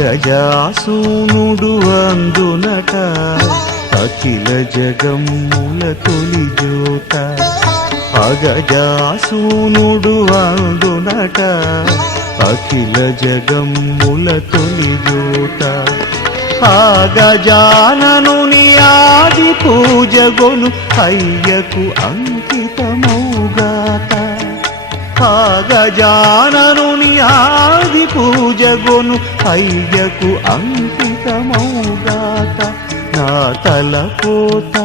గజాసూనుడు అందునట అఖిల జగమ్ముల తొలి జ్యోత. అగజాసూనుడు అందునట అఖిల జగమ్ముల తొలి జ్యోత. ఆగజాననుని ఆది పూజగొను అయ్యకు అంకితమౌగాత. ఆగజాననుని పూజగొను అయ్యకు అంకితమౌగాత నా తలపోత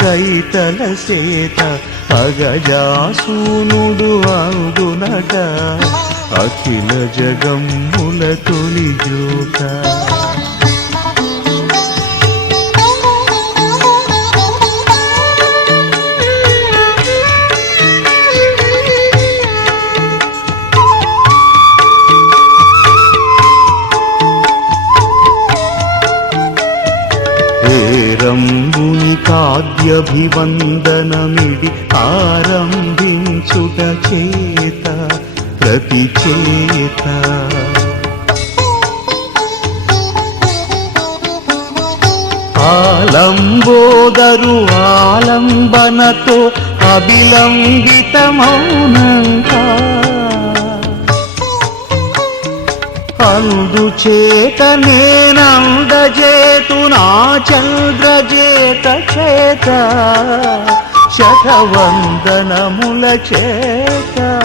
కైతల సేత అగజాసూనుడు అందునట అఖిల జగమ్ముల తొలి జ్యోత. రంగుని కాద్యభివందనమిడి ఆరంభించుట చేత ప్రతి చేత. ఆలంబోదరు ఆలంబనతో అభిలంబితమౌనంకా అందుచేత నేనందజేతు నా చంద్రజేత చేత. శతవందనముల చేత.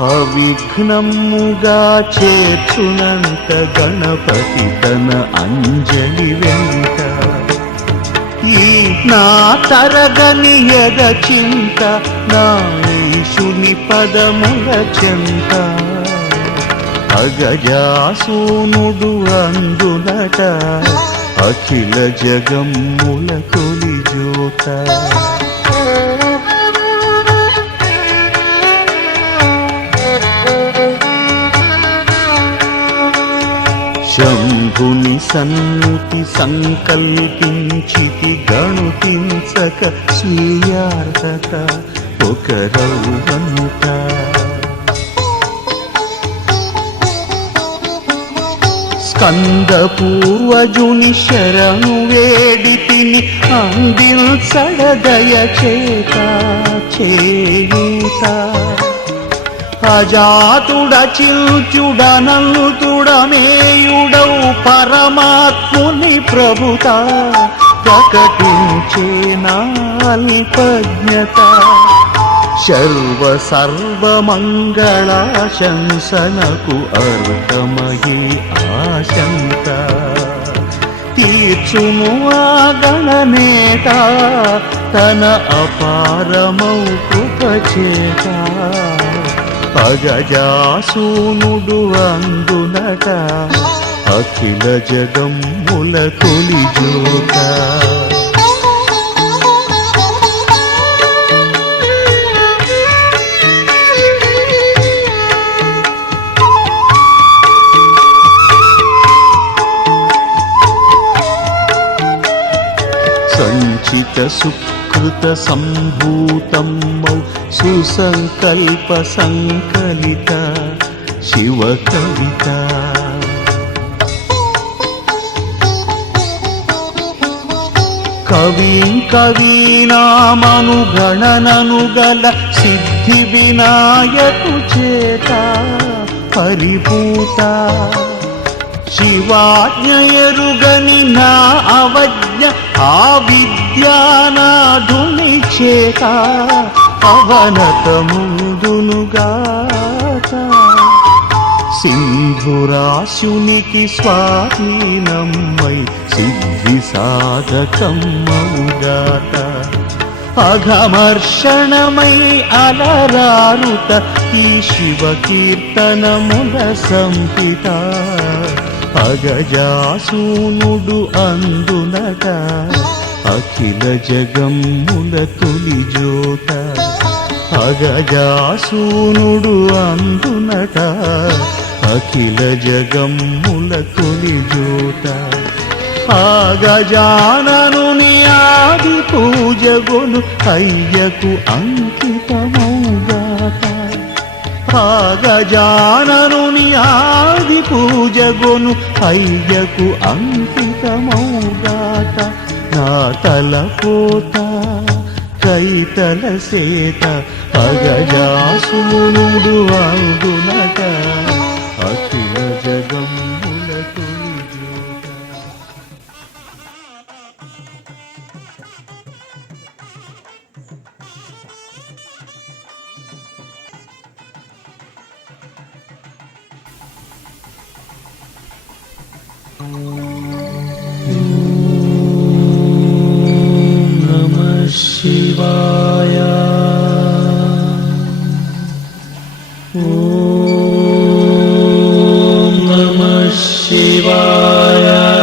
అవిఘ్నముగా చేర్చునంత గణపతి తన అంజలి వెంట. ఈ నా తరగని ఎద చింత నా ఈశుని పదముల చింత. అగజాసూనుడు అందునట అఖిల జగమ్ముల కొలి జ్యోత శంభుని సన్నుతి సంకల్పించితి గణుతించక స్వీయార్థత స్వీయార్హత ఒకరౌవంట స్కంద పూర్వజుని శరణు వేడి తిని అందిల్చడదయ చేత చేయూత అజాతుడ చిల్చుడ నల్లుతుడమేయుడౌ పరమాత్ముని ప్రభుత ప్రకటించే నాల్పజ్ఞత. సర్వ సర్వమంగళాశంసనకు అర్హమహి ఆశంత. తీర్చుము ఆ గణనేత తన అపారమౌ కృపచేత. అగజాసూనుడు అందునట అఖిల జగమ్ముల తొలి జోత సంచిత సుకృత సంభూతమౌ సుసంకల్ప సంకలిత శివ కవిత. కవీం కవీనామనుగణనను గల సిద్ధి వినాయకు చేత పరిపూత. శివాజ్ఞ ఎరుగని నా అవజ్ఞ ఆ విద్య విద్యానాథుని చేత అవనత ముందునుగాత సింధురాశునికి స్వాధీనమై సిద్ధి సాధకమ్మౌగాత అఘమర్షణమై అలరారుత ఈ శివ కీర్తనముల సంపిత అగజాసూనుడు అందునట. అఖిల జగమ్ముల తొలి జ్యోత. అగజాసూనుడు అందునట. అఖిల జగమ్ముల తొలి జ్యోత. ఆగజాననుని ఆది పూజగును అయ్యకు అంకితమౌగాత ఆ గజాననుని ఆది పూజగొను అయ్యకు అంకితమౌగాత నా తలపోత కైతల సేత అగజాసూనుడు అందునట అఖిల జగం నమ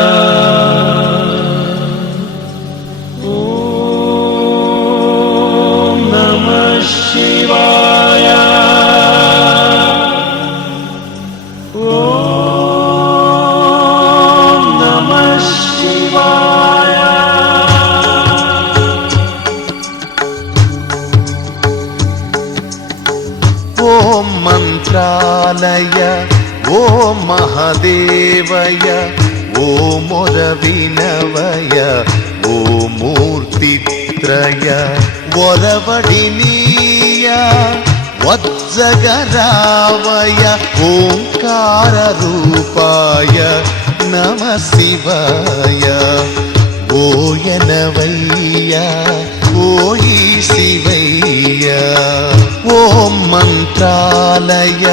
జగరావయ ఓంకార రూపాయ నమ శివాయ. ఓయనవయ్య ఓయి శివయ్య. ఓం మంత్రాలయ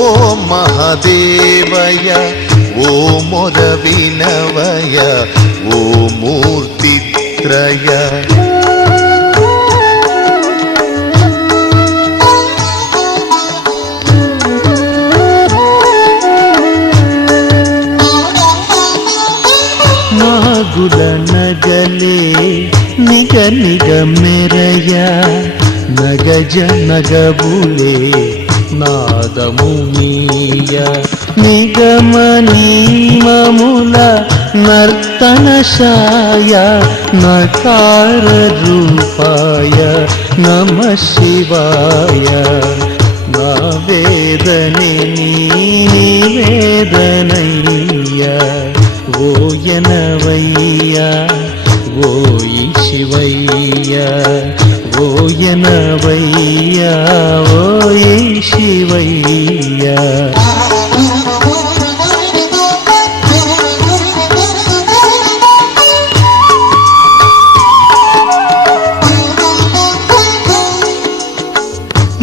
ఓం మహదేవయ ఓ మొర వినవయ ఓ మూర్తిత్రయ. నిగ నిగ మెరయ నగజ నగబులే నాదమునీయ నిగమనీమముల నర్తనశాయ నకార రూపాయ నమ శివాయ. నా వేదనే నీ వేదనయ్యా ఓయనవయ్యా ఓయ శివయ్య ఓయనవయ్య ఓయే శివయ్య.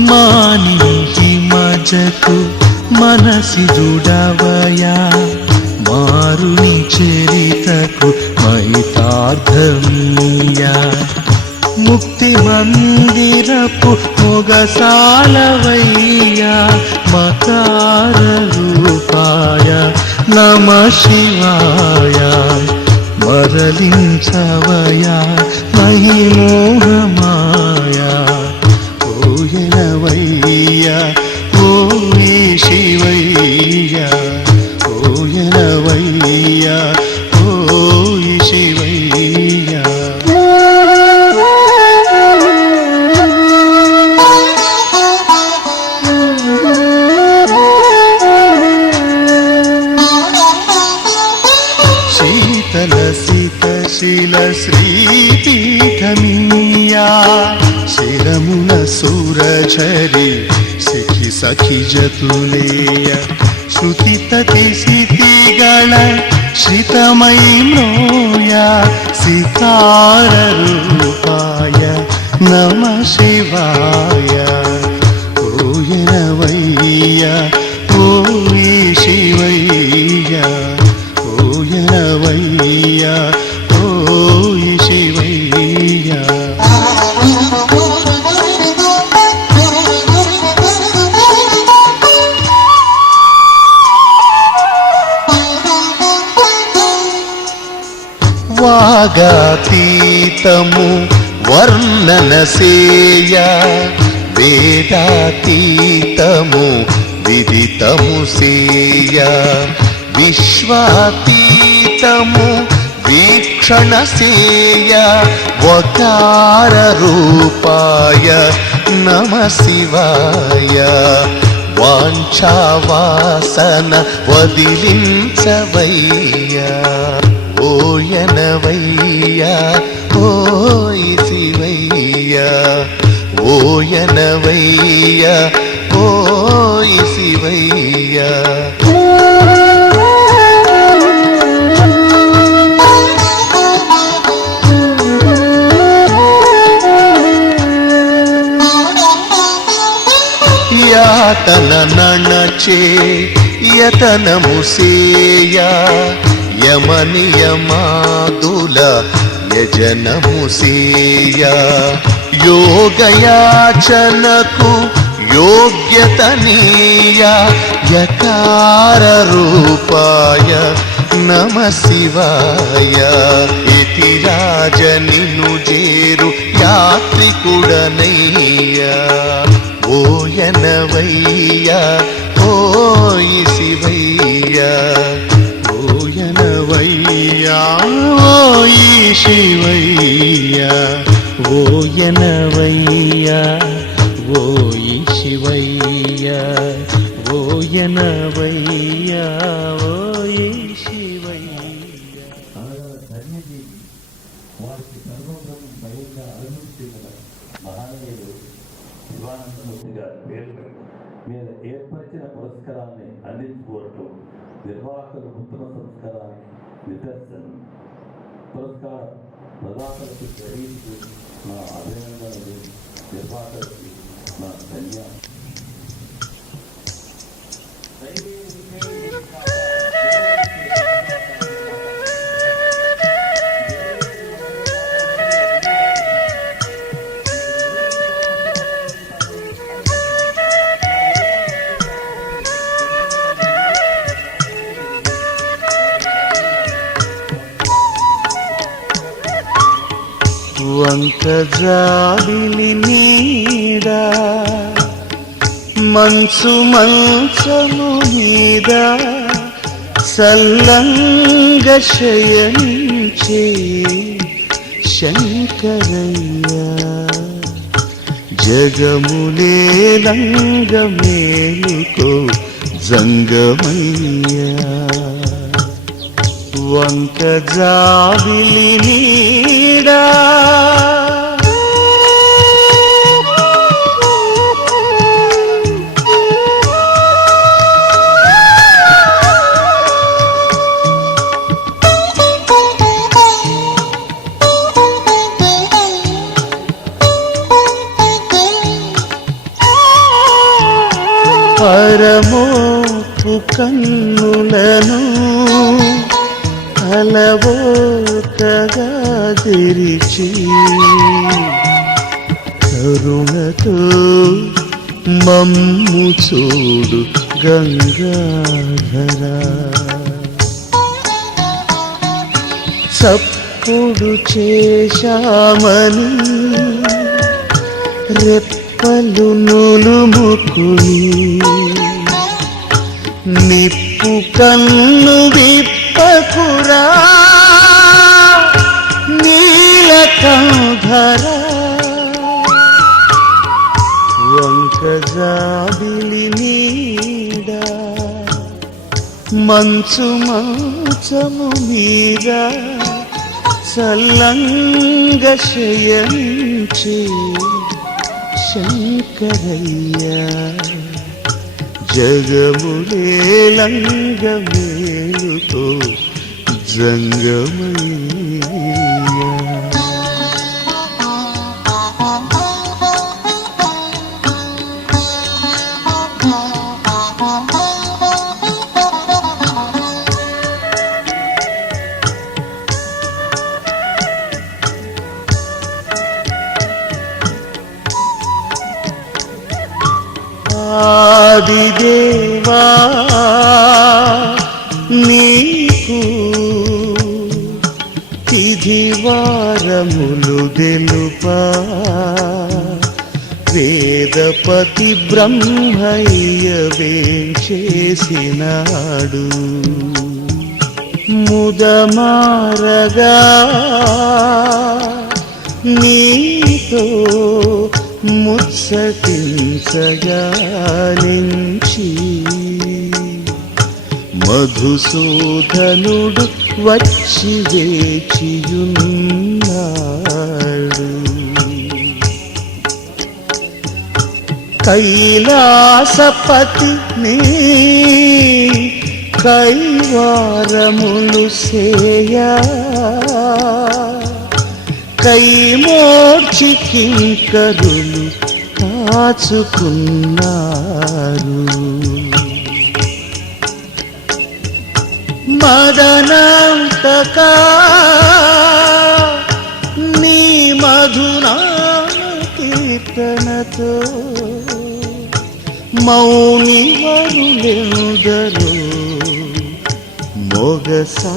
మాని హిమజకు మనసి జుడవ మందిరపు మొగసాలవయ్యా మకార రూపాయ నమ శివాయ. మరలించవయా మహిమోహమాయా. ఓయనవయ్యా नमः शिवाय విశ్వాతీతము వీక్షణసేయ వకార రూపాయ నమ శివాయ వాంఛావాసన వదిలించవయ్యా. ఓయనవయ్యా ఓయి శివయ్యా. ఓయనవయ్యా ఓయి శివయ్యా. తన నణచే యతనము సేయ యమనియమాదుల యజనము సేయ. యోగయాచనకు యోగ్యతనీయ యకార రూపాయ నమ శివాయ. ఇతి రాజనిను చేరు యాత్రికుడనయ్యా. ఓయనవయ్యా ఓయి శివయ్యా ఓయనవయ్యా ఓయి శివయ్యా ఓయనవయ్యా ఓయి శివయ్యా ఓయనవయ్యా ఓ ఏర్పరిచిన పురస్కారాన్ని అందించుకోవటం నిర్వాహకుల ఉత్తమ సంస్కారానికి నిదర్శనం. పురస్కార ప్రదాతలకు జరిగి నా అభినందనలు నిర్వాహకులకి నా ధన్య జాబిలి నీడా మంచు మంచము మీద సల్లంగ శయనించే శంకరయ్య. జగములేలంగ మేలుకో జంగమయ్యా. వంక జాబిలి నీడా పరమోపు కన్నులను అలవోకగా తెరిచి కరుణతో మమ్ము చూడు గంగాధరా. సప్పుడు చేశామని రెప్ప రెప్పలు నులుముకుని నిప్పు కన్ను విప్పకురా నీలకంధరా వంక జాబిలి నీడా మంచు మంచము మీద చల్లంగ శయించే శంకరయ్యా జగములేలంగ మేలుతో జంగమయ్యా. ఆదిదేవా నీకు తిథివారములు తెలుపా. వేదపతి బ్రహ్మయ్య చేసినాడు ముదమారగా నీతో ముత్సతించగాలించి మధుసూదనుడు వచ్చి వేచియున్నాడు. కైలాసపతి నీ కైవారములు సేయా. కైమోర్చి కింకరులు కాచుకున్నారు. మదనంతకా నీ మధునా కీర్తనతో మౌని వరులెందరో మొగసా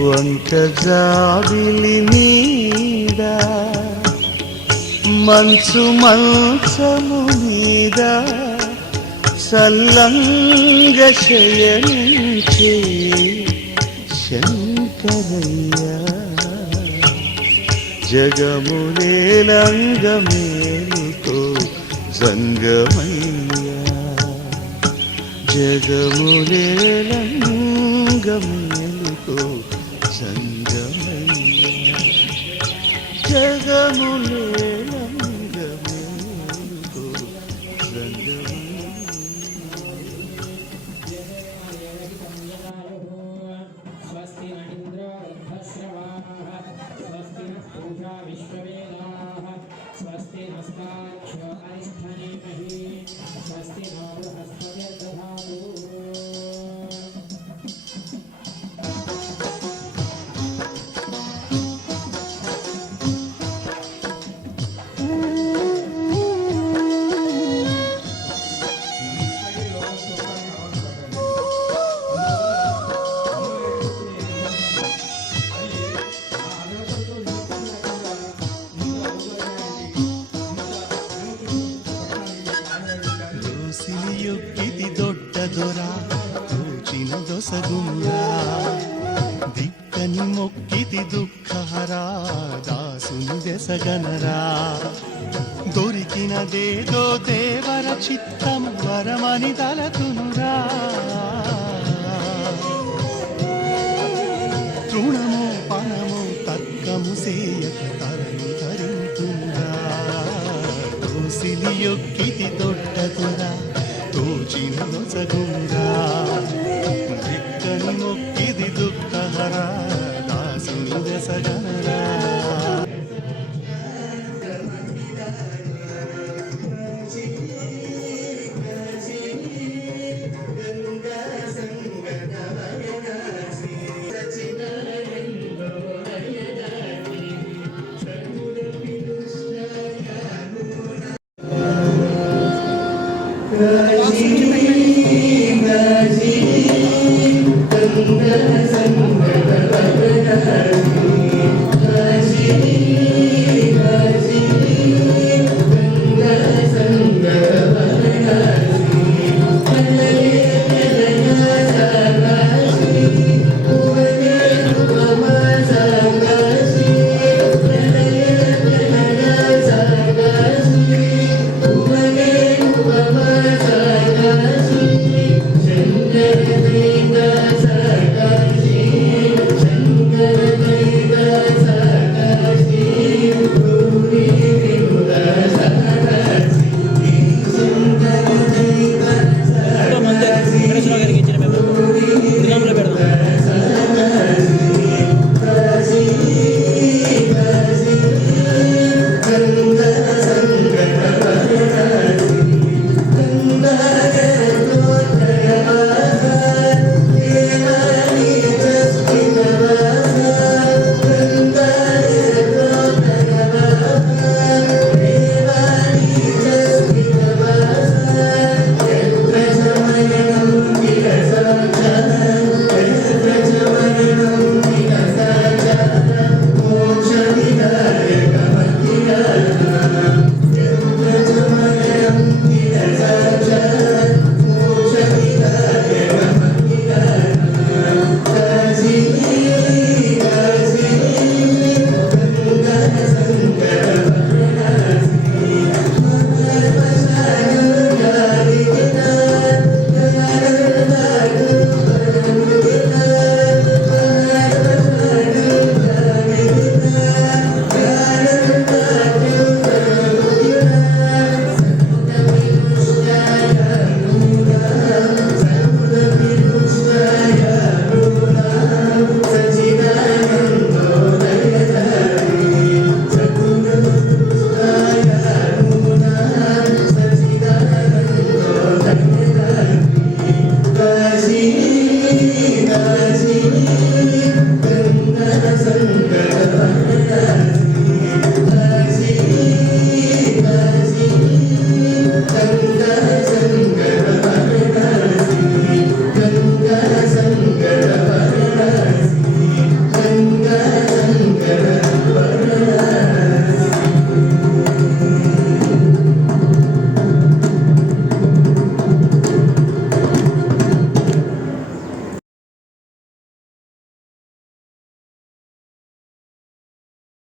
వంక జాబిలి మీద మంచు మంచము మీద సల్లంగ శయనించే శంకరయ్య. జగములేలంగమేలుతో సంగమయ్యా జగములేలంగమేలుతో జగములేలంగమేలుతో దాసగుండా దిక్కని మొక్కితి దుఃఖహరా దాసుని దెసగనరా దొరికినదేదో దేవర చిత్తం వరమని తలతునురా. తృణము పణము తర్కము సేయక తరణి తరింతుందా. దోసిలి యొక్క